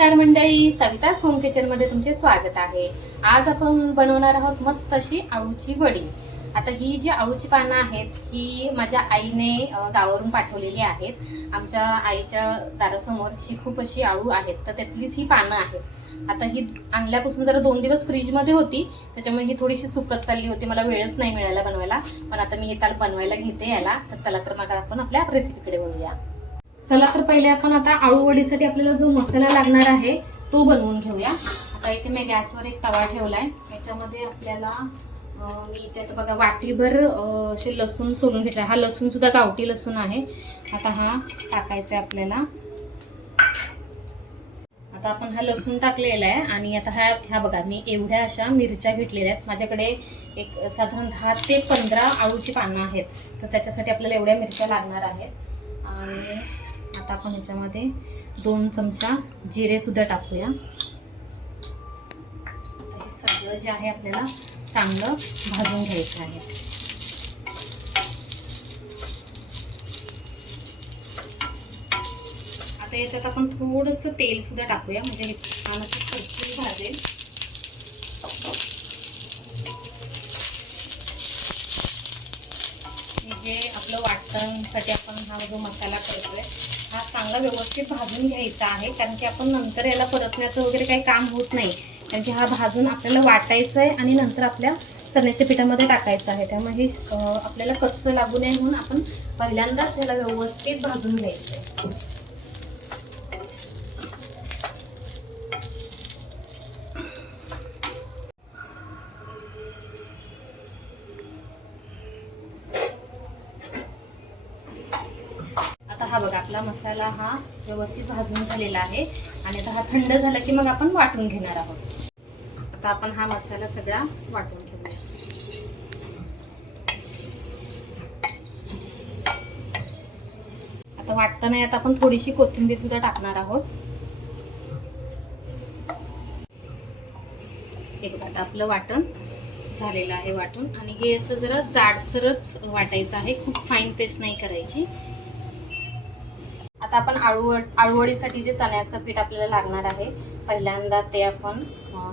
नमस्कार मंडळी, सविताच home kitchen मध्ये तुमचे स्वागत आहे। आज आपण बनवणार आहोत मस्त अशी आळूची वडी। आता ही जी आळूची पानं आहेत ही माझ्या आईने गावावरून पाठवलेली आहेत। आमच्या आईच्या दारासमोर खूप अशी आळू आहेत, तर त्यातलीच ही पानं आहेत। आता ही आणल्यापासून जरा 2 दिवस फ्रीज मध्ये होती, त्याच्यामुळे ही थोडीशी सुकत चालली होती, मला वेळच नाही मिळाला बनवायला। पण आता मी हे त्याला बनवायला घेते याला। तर चला तर मग आपण आपल्या रेसिपीकडे वळूया। चला तर पहिले आपण आता आळू वडीसाठी आपल्याला जो मसाला लागणार आहे तो बनवून घेऊया। आता इथे मी गॅसवर एक तवा ठेवलाय, याच्यामध्ये आपल्याला मी इथे आता बघा वाटीभर असे लसूण सोलून घेतला। हा लसूण सुद्धा गावठी लसूण आहे। आता हा टाकायचा आहे आपल्याला। आता आपण हा लसूण टाकलेला आहे आणि आता ह्या बघा मी एवढ्या अशा मिरच्या घेतलेल्या आहेत। माझ्याकडे एक साधारण 10 ते 15 आळूची पानं आहेत, तर त्याच्यासाठी आपल्याला एवढ्या मिरच्या लागणार आहेत। आणि आता आपण याच्यामध्ये 2 चमचा जिरे सुद्धा टाकूया। आता हे सगळं जे आहे आपल्याला चांगलं भाजून घ्यायचं आहे। आता याच्यात आपण थोडंसं तेल सुद्धा टाकूया, म्हणजे हे छान असं खरपूस भाजेल। हे आपलं वाटणसाठी आपण हा जो मसाला करतोय हा चांगला व्यवस्थित भाजून घ्यायचा आहे, कारण की आपण नंतर याला परतण्याचं वगैरे काही काम होत नाही, कारण की हा भाजून आपल्याला वाटायचा आहे आणि नंतर आपल्या चण्याच्या पिठामध्ये टाकायचं आहे। त्यामुळे आपल्याला कच्चं लागू नये म्हणून आपण पहिल्यांदाच याला व्यवस्थित भाजून घ्यायचं आहे। हा बघा आपला मसाला हा व्यवस्थित भाजून झालेला आहे आणि आता हा थंड झाला की मग आपण वाटून घेणार आहोत। आता आपण हा मसाला सगळा वाटून घेऊया। आता वाटताना आता आपण थोडीशी कोथिंबीर सुद्धा टाकणार आहोत। हे बघा आता आपलं वाटण झालेलं आहे वाटून, आणि हे असं जरा जाडसरच वाटायचं आहे, खूप फाईन पेस्ट नाही करायची। आता आपण आळूवडीसाठी जे चण्याचं पीठ आपल्याला लागणार आहे, पहिल्यांदा ते आपण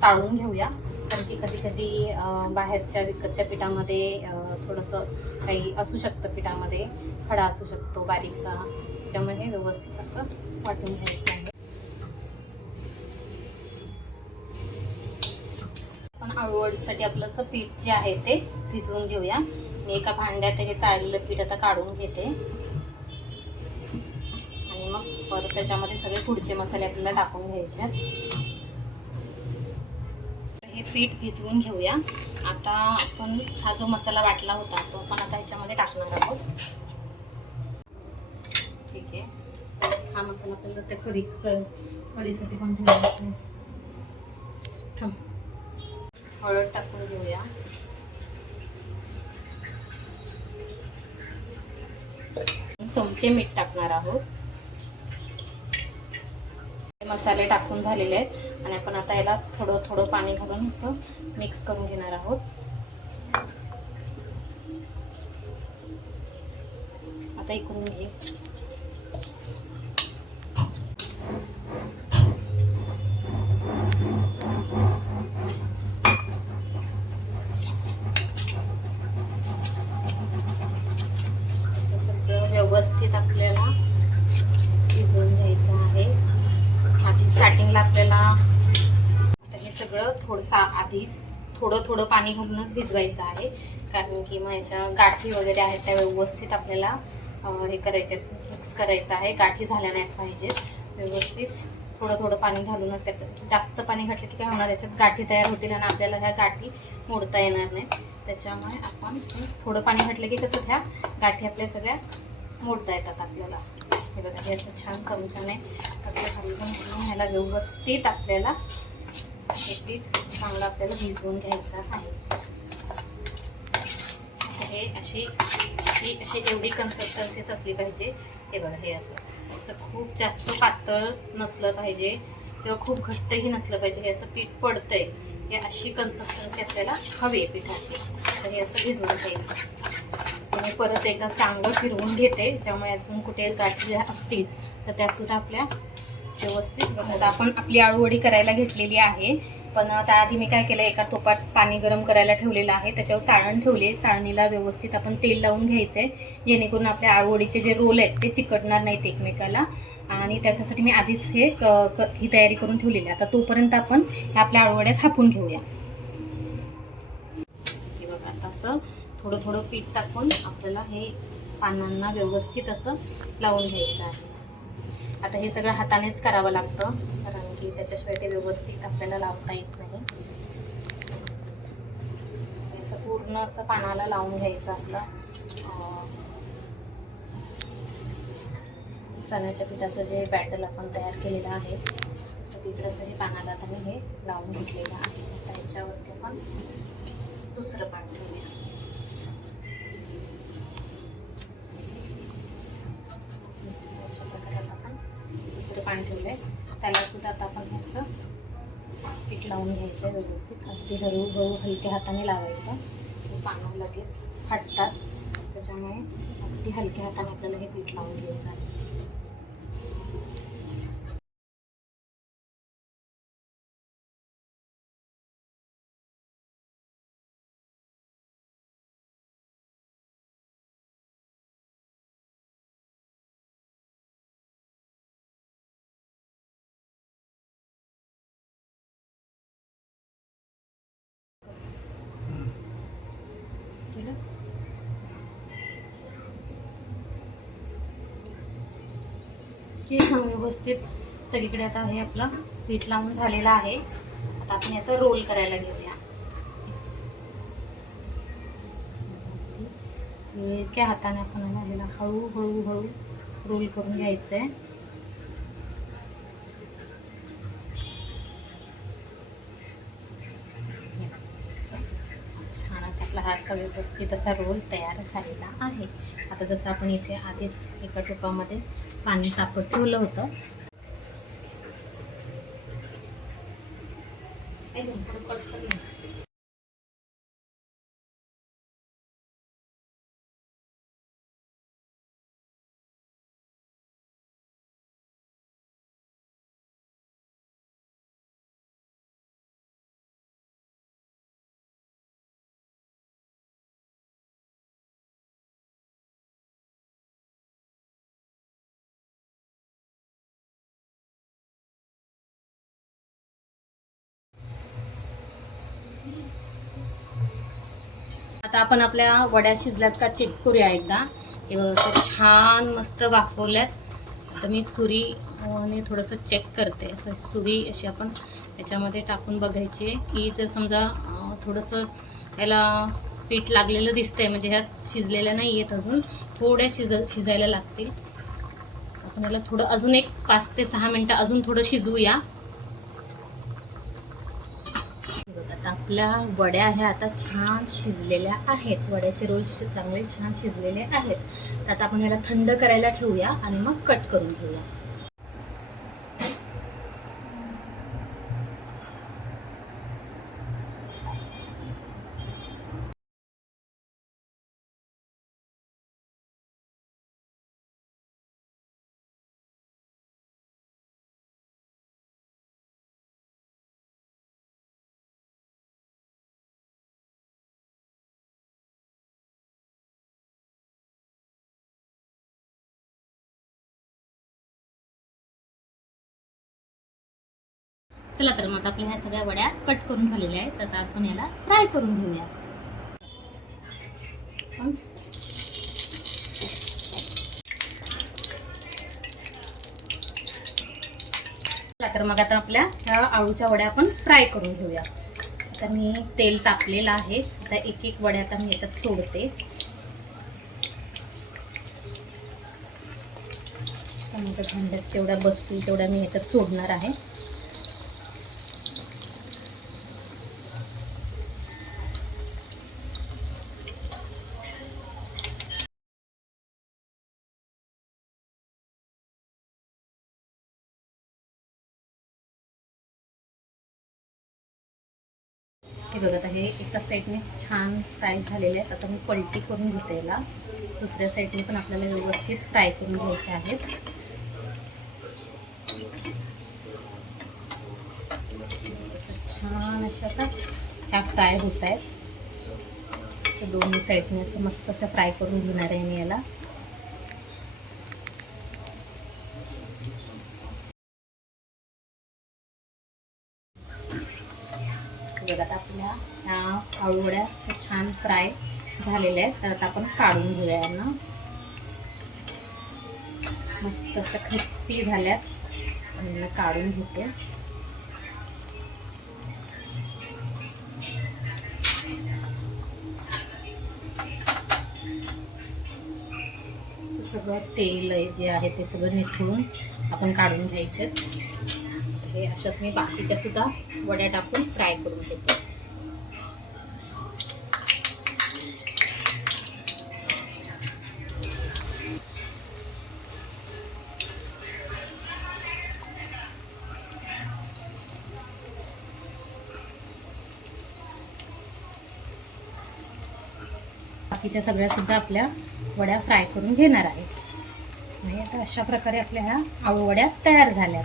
चाळून घेऊया, कारण की कधी कधी बाहेरच्या विकतच्या पिठामध्ये थोडंसं काही असू शकतं, पिठामध्ये खडा असू शकतो बारीकसा, त्याच्यामुळे हे व्यवस्थित असं वाटून घ्यायचं आहे। आपण आळूवडीसाठी आपलं पीठ जे आहे ते भिजवून घेऊया। मी एका भांड्यात हे चाळलेलं पीठ आता काढून घेते आणि मग परत त्याच्यामध्ये सगळे पुढचे मसाले आपल्याला टाकून घ्यायचे आहेत। हे पीठ भिजवून घेऊया। आता आपण हा जो मसाला वाटला होता तो आपण आता ह्याच्यामध्ये टाकणार आहोत। ठीक आहे, हा मसाला आपल्याला त्या कढीसाठी पण ठेवायचा आहे। हळद टाकून घेऊया। चमचे मीठ टाकणार आहोत। मसाले टाकून झालेले आहेत आणि आपण आता याला थोडं थोडं पाणी घालून असं मिक्स करून घेणार आहोत। आता इकडून घे। असं सगळं व्यवस्थित आपल्याला भिजवून घ्यायचं आहे। आधी स्टार्टिंगला आपल्याला आता हे सगळं थोडंसं आधी थोडं थोडं पाणी घालूनच भिजवायचं आहे, कारण की मग याच्या गाठी वगैरे आहेत त्या व्यवस्थित आपल्याला हे करायचे, मिक्स करायचं आहे। गाठी झाल्या नाहीत पाहिजेत, व्यवस्थित थोडं थोडं पाणी घालूनच करायचं। जास्त पाणी घातलं की काय होणार, याच्यात गाठी तयार होतील आणि आपल्याला ह्या गाठी मोडता येणार नाहीत। त्याच्यामुळे आपण थोडं पाणी घातलं की कसं ह्या गाठी आपल्या सगळ्या मोडता येतात आपल्याला। हे बघा, हे असं छान चमच्याने असं घालून ह्याला व्यवस्थित आपल्याला हे पीठ चांगलं आपल्याला भिजवून घ्यायचं आहे। हे अशी एवढी कन्सिस्टन्सी असली पाहिजे। हे बघा, हे असं खूप जास्त पातळ नसलं पाहिजे किंवा खूप घट्टही नसलं पाहिजे। हे असं पीठ पडतंय, हे अशी कन्सिस्टन्सी आपल्याला हवी आहे पिठाची। तर हे असं भिजवून घ्यायचं। मी परत एकदा चांगलं फिरवून घेते, ज्यामुळे अजून कुठे गाठी असतील तर त्या सुद्धा आपल्या व्यवस्थित. आता आपण आपली आळूवडी करायला घेतलेली आहे, पण त्याआधी मी काय केलं, एका टोपात पाणी गरम करायला ठेवलेलं आहे, त्याच्यावर चाळण ठेवली. चाळणीला व्यवस्थित आपण तेल लावून घ्यायचंय, जेणेकरून आपल्या आळूवडीचे जे रोल आहेत ते चिकटणार नाहीत एकमेकाला. आणि त्याच्यासाठी मी आधीच ही तयारी करून ठेवलेली आहे. आता तोपर्यंत आपण ह्या आपल्या आळूवड्या थापून घेऊया. हे बघा, आता असं थोडं थोडं पीठ टाकून आपल्याला हे पानांना व्यवस्थित असं लावून घ्यायचं आहे. आता हे सगळं हातानेच करावं लागतं, कारण की त्याच्याशिवाय ते व्यवस्थित आपल्याला लावता येत नाही. असं पूर्ण असं पानाला लावून घ्यायचं आपलं. चण्याच्या पिठाचं जे बॅटर आपण तयार केलेलं आहे सगळीकडे असं हे पानाला आता मी हे लावून घेतलेलं आहे. आता याच्यावरती आपण दुसरं पान ठेवूया. अशा प्रकारे आता आपण दुसरं पान ठेवलंय, त्याला सुद्धा आता आपण असं पीठ लावून घ्यायचं व्यवस्थित. अगदी हळूहळू हलक्या हाताने लावायचं. पानं लगेच फाटतात, त्याच्यामुळे अगदी हलक्या हाताने आपल्याला हे पीठ लावून घ्यायचं आहे. व्यवस्थित सगळीकडे आता हे आपलं पीठ लावून झालेलं आहे. आता आपण याचा रोल करायला घेऊया. इतक्या हाताने आपण ह्याला हळू रोल करून घ्यायचंय. छान आपला हा असा व्यवस्थित असा रोल तयार झालेला आहे. आता जसं आपण इथे आधीच एका टोपामध्ये पाणी तापत ठेवलं होतं, आता आपण आपल्या वड्या शिजल्यात का चेक करूया एकदा. हे बघा, छान मस्त वाफवल्यात. आता मी सुरीने थोडंसं चेक करते. असं सुरी अशी आपण याच्यामध्ये टाकून बघायची की जर समजा थोडंसं याला पीठ लागलेलं दिसतंय, म्हणजे ह्यात शिजलेलं नाही आहेत अजून, थोड्या शिजायला लागतील. आपण याला थोडं अजून एक 5 ते 6 मिनटं अजून थोडं शिजवूया. आता आपल्या वड्या ह्या आता छान शिजलेल्या आहेत. वड्याचे रोल चांगले छान शिजलेले आहेत. तर आता आपण याला थंड करायला ठेवूया आणि मग कट करून घेऊया. चला तर मग आपल्या ह्या सगळ्या वड्या कट करून झालेल्या आहेत. आता आपण याला फ्राय करून घेऊया. चला तर मग आता आपल्या ह्या आळूच्या वड्या आपण फ्राय करून घेऊया. आता मी तेल तापलेलं आहे. आता एक एक वड्या आता मी याच्यात सोडते. टमाटर थंडात जेवढ्या बसतील तेवढ्या मी याच्यात सोडणार आहे. हे बघा, आता हे एका साईडने छान फ्राय झालेले आहेत. आता मी पलटी करून घेते याला. दुसऱ्या साईडने पण आपल्याला व्यवस्थित फ्राय करून घ्यायचे आहेत. अशा आता ह्या फ्राय होत आहेत. दोन्ही साईडने असं मस्त असं फ्राय करून घेणार आहे मी याला. बघा आता आपल्या ह्या आळूवड्या अशा छान फ्राय झालेल्या आहेत. तर आता आपण काढून घेऊया यांना. मस्त अशा क्रिस्पी झाल्यात आणि काढून घेते. सगळं तेल जे आहे ते सगळं निथळून आपण काढून घ्यायचे. हे अशाच मी बाकीच्या सुद्धा वड्या टाकून फ्राय करून घेते. बाकीच्या सगळ्या सुद्धा आपल्या वड्या फ्राय करून घेणार आहे. आणि आता अशा प्रकारे आपल्या ह्या आळू वड्या तयार झाल्या.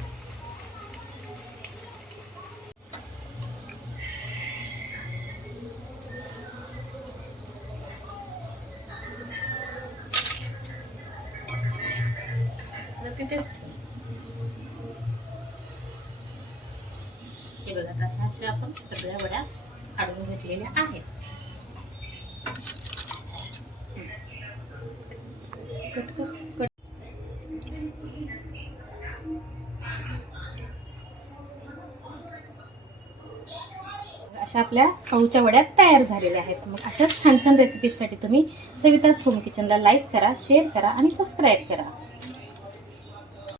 हे बघा आता अशा आपण सगळ्या वड्या काढून घेतलेल्या आहेत. अशा आपल्या अळूच्या वड्या तयार झालेल्या आहेत. मग अशाच छान छान रेसिपीजसाठी तुम्ही सविताज होम किचनला लाईक करा, शेअर करा आणि सबस्क्राईब करा.